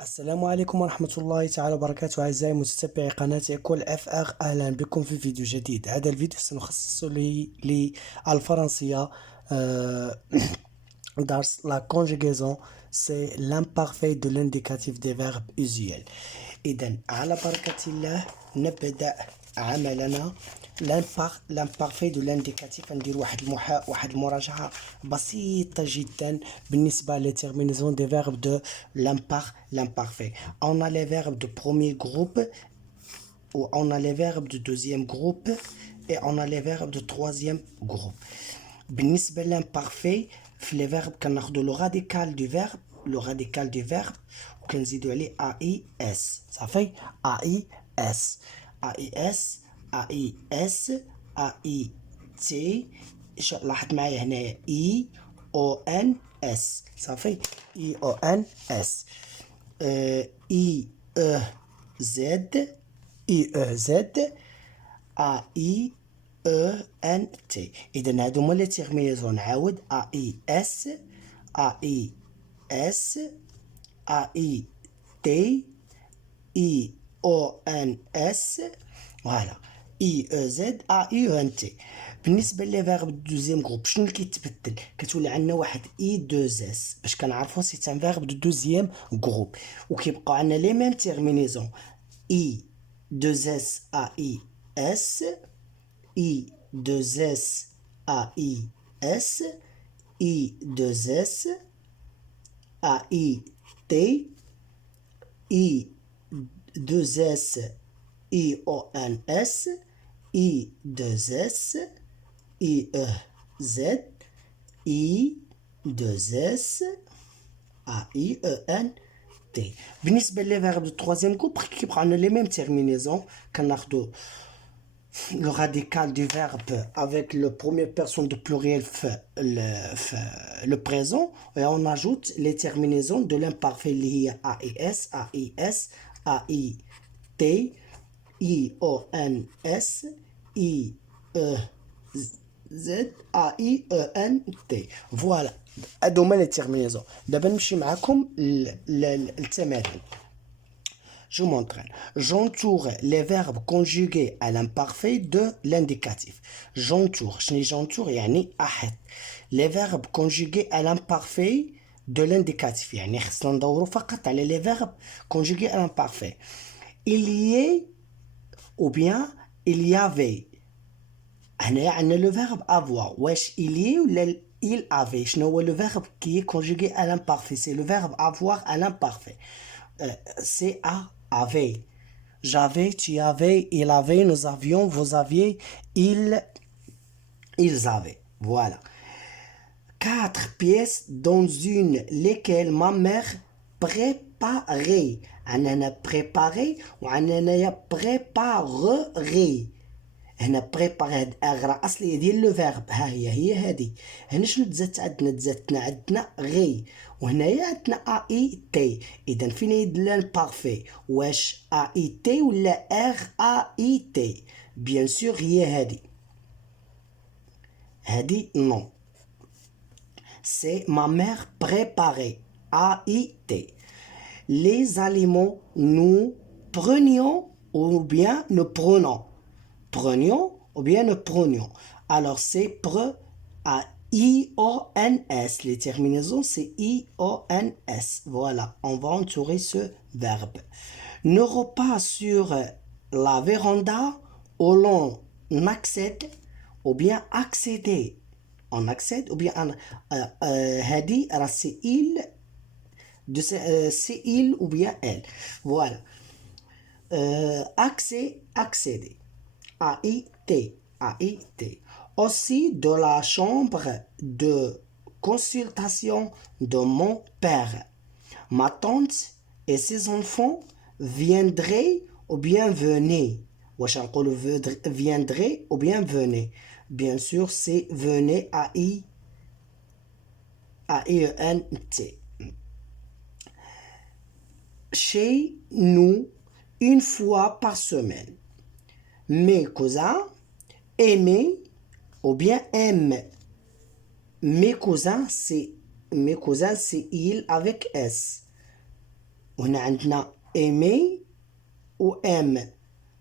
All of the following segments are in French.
السلام عليكم ورحمة الله تعالى وبركاته. أعزائي متتبعي قناة إيكول اف ار، أهلا بكم في فيديو جديد. هذا الفيديو سنخصص للفرنسية. آه، درس la conjugaison c'est l'imparfait de l'indicatif des verbes usuels. إذن على بركة الله نبدأ عملنا. l'imparfait de l'indicatif ندير واحد المراجعة بسيطة جدا بالنسبة للترمينيزون des verbes de l'imparfait. On a les verbes de premier groupe, ou on a les verbes de deuxième groupe et on a les verbes de troisième groupe. بالنسبة للامبارفي في les verbes كناخدو le radical du verbe وكنزيدو عليه AIS صافي. AIS AIS AIS AIT. لاحظ معايا هنايا EONS صافي. EONS EEZ AIENT. إذا هادو هما لي تيرمينيزون. نعاود AIS AIS AIT EONS فوالا EEZ AIENT. بالنسبة لي فيرب دوزيام جروب شنو اللي كيتبدل؟ كتولي عندنا واحد E2S باش كنعرفو سي ان فيرب دو دوزيام جروب، وكيبقاو عندنا لي ميم تيرمينيزون E2S AIS I2S AIS I2S AIT I2S IONS I2S IEZ I2S AIENT. بالنسبة لي فيرب دو troisième groupe كيبقى عندنا لي ميم تيرمينيزون. كناخدو le radical du verbe avec le première personne du pluriel le présent, et on ajoute les terminaisons de l'imparfait lié à AIS, AIS, AIT, IONS, IEZ, AIENT. Voilà. هادوما les terminaisons. دابا نمشي معكم للتمارين. Je m'entraîne. J'entoure les verbes conjugués à l'imparfait de l'indicatif. J'entoure. J'entoure يعني أحد. Les verbes conjugués à l'imparfait de l'indicatif. يعني خصنا ندورو فقط على les verbes conjugués à l'imparfait. Il y ait ou bien il y avait. هنايا عندنا le verbe avoir. واش il y ait ولا il avait. شنو هو le verbe qui est conjugué à l'imparfait? C'est le verbe avoir à l'imparfait. C'est avait. J'avais, tu avais, il avait, nous avions, vous aviez, ils avaient. Voilà. 4 pièces dans une lesquelles ma mère préparait. أنا préparé وأنا préparerai. هنا بريباري هاد اغرا اصليه ديال لو فيرب، ها هي هادي. هنا شنو تزادت عندنا؟ تزادتنا عندنا غي، وهنايا عندنا اي تي. اذا فين يدل البارفي؟ واش اي تي ولا ار اي تي؟ بيان سور هي هادي نو. سي ما مير بريباري اي تي. Les aliments nous prenions ou bien nous prenons. Prenions ou bien nous prenions. Alors c'est à I-O-N-S. Les terminaisons c'est I-O-N-S. Voilà, on va entourer ce verbe. Nos repas sur la véranda où l'on accède ou bien accéder. On accède ou bien هادي راه c'est il c'est il ou bien elle. Voilà. Accéder. AIT, AIT. Aussi de la chambre de consultation de mon père. Ma tante et ses enfants viendraient ou bien venaient. واش نقولوا viendraient ou bien venaient. Bien sûr c'est venez AIENT. Chez nous une fois par semaine. Mes cousins aimaient ou bien aiment. Mes cousins, c'est ils avec S. وهنا عندنا aimer ou aime.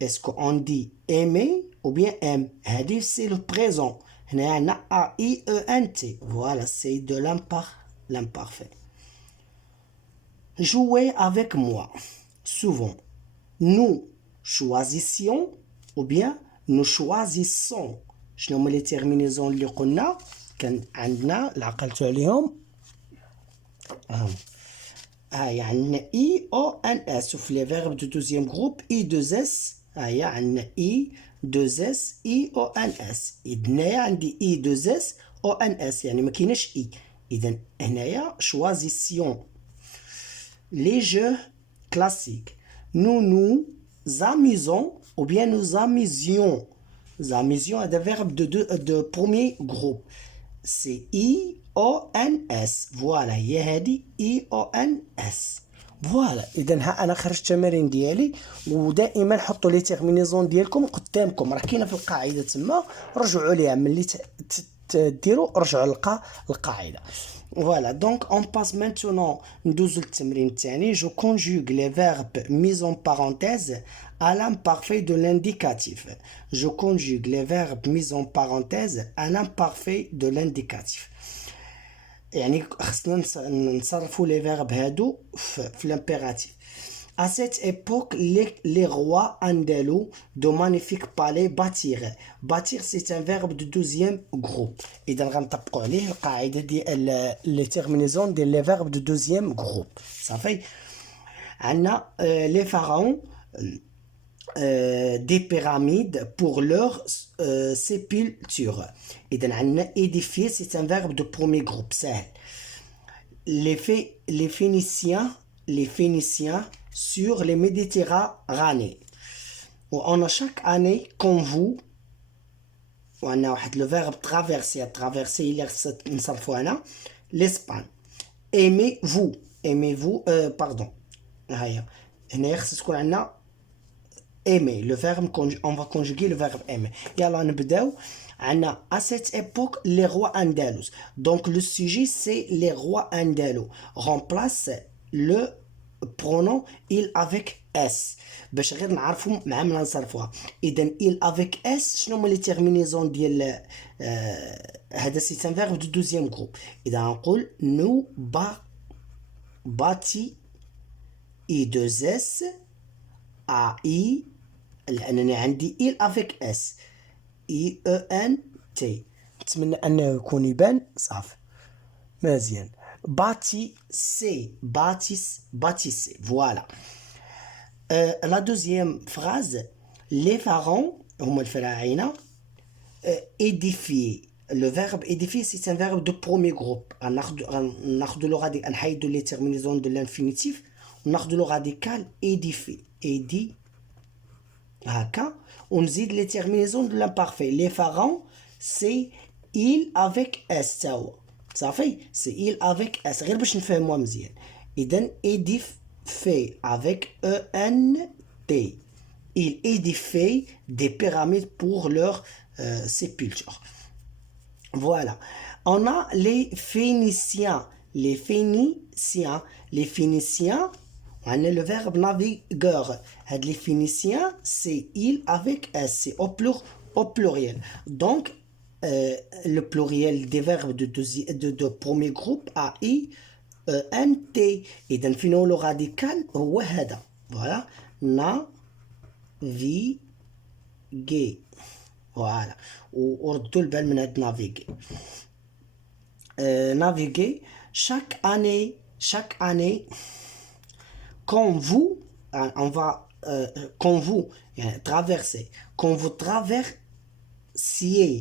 Est-ce qu'on dit aimer ou bien aime? هذه c'est le présent. هنا عندنا A-I-E-N-T. Voilà, c'est de l'imparfait. Jouer avec moi. Souvent, nous choisissions ou bien nous choisissons. شنو هما les terminaisons اللي قلنا كان عندنا اللي عقلتوا عليهم؟ عندنا I O N S sauf les verbes du deuxième groupe I 2 S. عندنا I 2 S I O N S. هنايا عندي I 2 S O N S يعني ما كايناش I. إذا هنايا choisissions. Les jeux classiques. Nous nous amusons ou bien nous amusions. Nous amusions est un verbe de premier groupe. C'est I-O-N-S. Voilà. هي هذه I-O-N-S. فوالا. إذا ها أنا خرجت التمارين ديالي ودائما حطوا لي تيرمينيزون ديالكم قدامكم راه كاينة في القاعدة تما رجعوا ليها ملي تديروا رجعوا القاعدة. Voilà, donc on passe maintenant ندوزو للتمرين الثاني. Je conjugue les verbes mis en parenthèse à l'imparfait de l'indicatif. Je conjugue les verbes mis en parenthèse à l'imparfait de l'indicatif. يعني خصنا نصرفوا les verbes هادو في l'impératif. À cette époque, les rois andalous de magnifiques palais bâtirent. Bâtir, c'est un verbe de deuxième groupe. إذا غنطبقوا عليه القاعدة ديال les terminaisons des verbes de deuxième groupe. صافي. عندنا les pharaons des pyramides pour leur sépulture. إذا عندنا édifier, c'est un verbe de premier groupe. سهل. Les Phéniciens sur les Méditerranées. On a chaque année comme vous on a le verbe traverser il est l'Espagne. Aimez-vous pardon aimer le verbe on va conjuguer le verbe aimer. يلا نبداو. À cette époque les rois andalous. Donc le sujet c'est les rois andalous. Remplace le pronom il avec s باش غير نعرفوا مع من نصرفوها. اذا il avec s شنو هما لي تيرمينيزون ديال هذا سي ان فيرب دو دوزيام جروب. اذا نقول نو باتي اي 2 اس ا اي لانني عندي il avec s اي او ان تي. نتمنى انه يكون يبان صافي مزيان. Bâtissez. Voilà. La deuxième phrase, les pharaons, édifier. Le verbe édifier, c'est un verbe de premier groupe. On a les terminaisons de l'infinitif. On a le radical édifier. On zide les terminaisons de l'imparfait. Les pharaons, c'est il avec S. صافي سي il avec s غير باش نفهموها مزيان. اذا édifie avec ENT. Il édifie des pyramides pour leur sépulture. Voilà. On a les Phéniciens. On a le verbe navigueur. Les Phéniciens c'est il avec s. C'est au pluriel. Donc le pluriel des verbes de premier groupe A, I, E, N, T. Et dans le final, le radical, voilà. Naviguer. Voilà. Ou tout le bel menad naviguer. Naviguer. Chaque année, quand vous, on va, quand vous traversez, quand vous traversiez,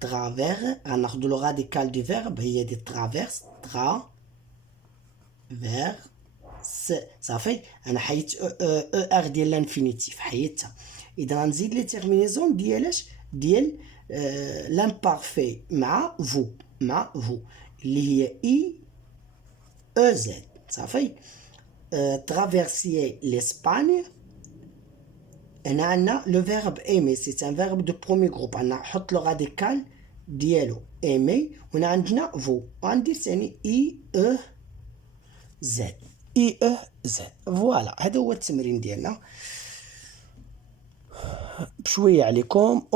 travers هناخدو le radical du verbe هي دي traverse صافي. انا حيت ار ديال الانفينيتيف حيتها. اذا غنزيد لي تيرمينيزون ديالاش ديال l'imparfait مع vous اللي هي اي او زد صافي. traverser l'Espagne. هنا عندنا لو فيرب ايمي سي ان فيرب دو برومي جروب. عندنا نحط لو راديكال ديالو ايمي. وهنا عندنا فو وغندير ثاني اي او زد. اي او زد. فوالا هذا هو التمرين ديالنا. بشويه عليكم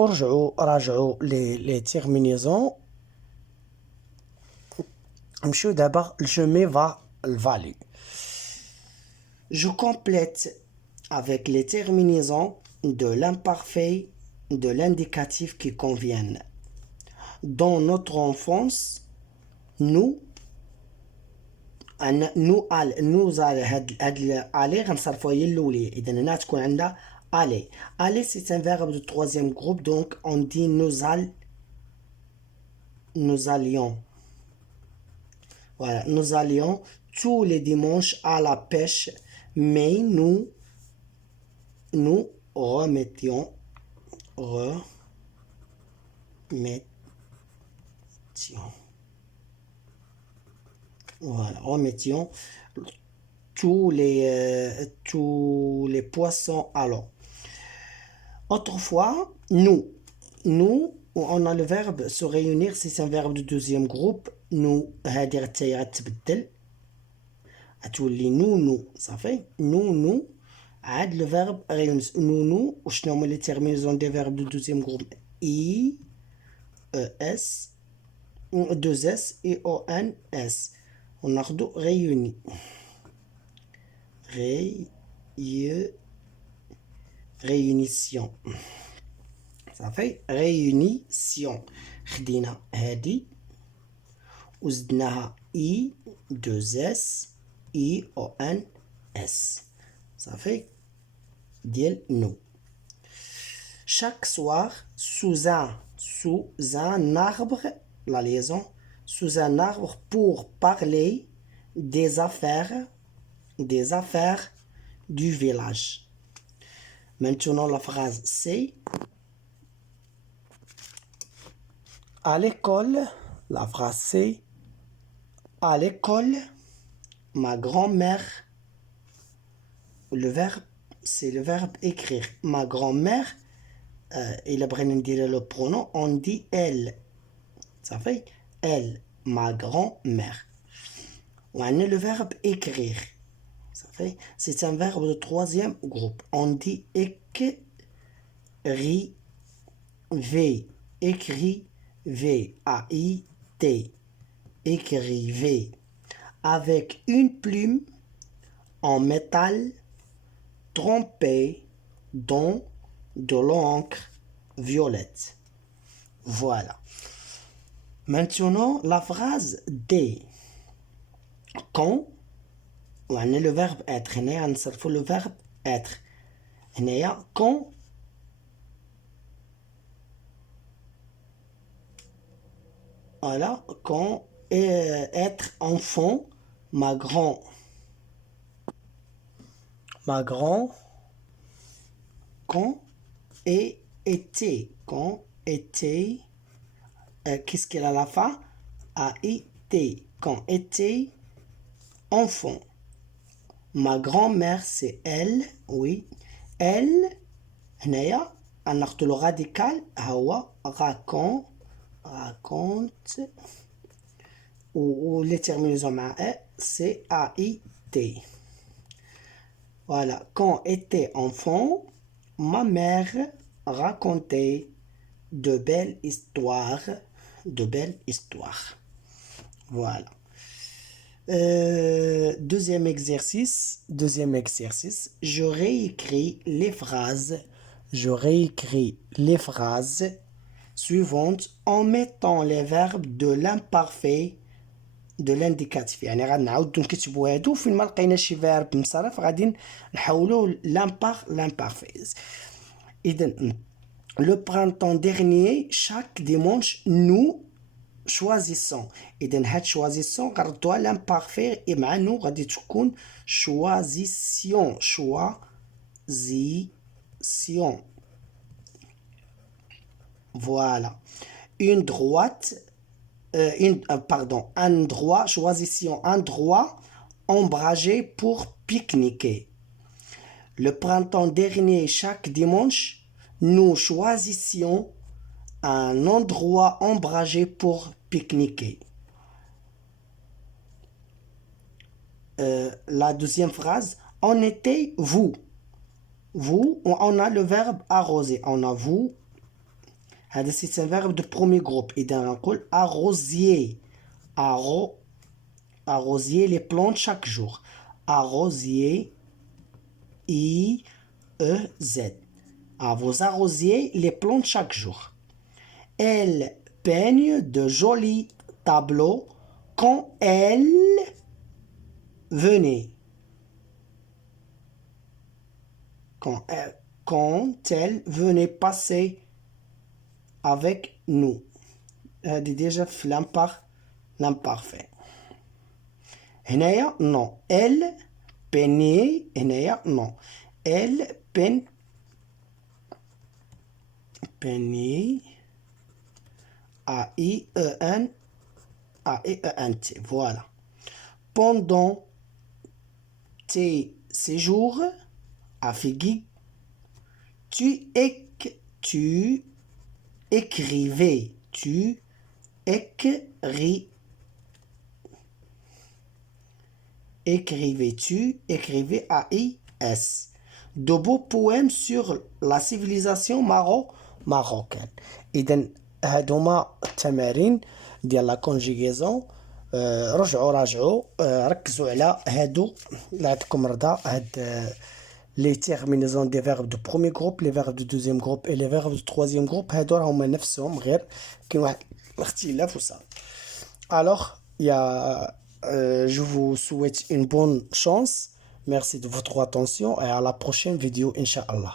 راجعوا لي تيرمينيزون. نمشيو دابا جو مي va le value. Je complète avec les terminaisons de l'imparfait de l'indicatif qui conviennent. Dans notre enfance, nous aller غنصرفوها هي الاولى. اذا هنا تكون عندها aller. Aller c'est un verbe de troisième groupe, donc on dit nous allions. Voilà, nous allions tous les dimanches à la pêche, mais nous remettions voilà, remettions tous les poissons à l'eau. Autrefois, nous, on a le verbe se réunir, c'est un verbe de deuxième groupe. nous هذه غتبدل غتولي نو صافي. نو عاد le verbe réunir. نو وشنو هما لي terminaisons des verbes de deuxième groupe؟ i es 2s et ons. وناخدو réuni. réunition صافي. réunition خدينا هادي وزدناها i 2s i on s صافي ديال نو. chaque soir sous un arbre, la liaison, sous un arbre pour parler des affaires du village. Maintenant la phrase c'est à l'école. La phrase c'est à l'école ma grand-mère. Le verbe c'est le verbe écrire. Ma grand-mère il a besoin de dire le pronom, on dit elle. Ça fait elle, ma grand-mère. On a le verbe écrire. Ça fait c'est un verbe de troisième groupe. On dit écrivez. Écrivez, A-I-T. Écrivez avec une plume en métal trempée dans de l'encre violette. Voilà. Maintenant, la phrase D. Quand, on a le verbe être. On a le verbe être. On a quand. Voilà, quand être enfant, ma grand, quand était, qu'est-ce qu'elle a à la fin? A été, quand était enfant. Ma grand-mère c'est elle, oui, elle, هنايا ناخدو le radical هو raconte ou les terminaisons مع e c'est A-I-T. Voilà, quand était enfant, ma mère racontait de belles histoires. Voilà. Deuxième exercice. Je réécris les phrases suivantes en mettant les verbes de l'imparfait de l'indicatif. يعني غنعاودو نكتبو هادو فين ما لقينا شي فيرب مصرف غادي نحولوه l'imparfait. إذن le printemps dernier chaque dimanche nous choisissons. إذن هاد choisissons غنردوها l'imparfait et مع nous غادي تكون choisissions. Voilà. Un droit, choisissions un droit ombragé pour pique-niquer. Le printemps dernier, chaque dimanche, nous choisissions un endroit ombragé pour pique-niquer. la deuxième phrase, on était vous. Vous, on a le verbe arroser. On a vous. C'est un verbe de premier groupe. Et dans le arrosier. Arrosier les plantes chaque jour. Arrosier. I-E-Z. Vous arrosiez les plantes chaque jour. Elle peigne de jolis tableaux quand elle venait. Quand elle venait passer avec nous. هذه déjà في l'imparfait. هنايا non. Elle peignait. هنايا non. Elle peignait. A-I-E-N-T. Voilà. Pendant tes séjours à Figui, tu écrivais. Tu écrivais A-I-S. De beaux poèmes sur la civilisation marocaine. إذن هادوما التمارين ديال لا كونجيغيزون. راجعوا ركزوا على هادو اللي عندكم رضا. هاد les terminaisons des verbes de premier groupe, les verbes de deuxième groupe et les verbes de troisième groupe. هادو راهما نفسهم غير كاين واحد الاختلاف وصافي. Alors, je vous souhaite une bonne chance. Merci de votre attention et à la prochaine vidéo, Inch'Allah.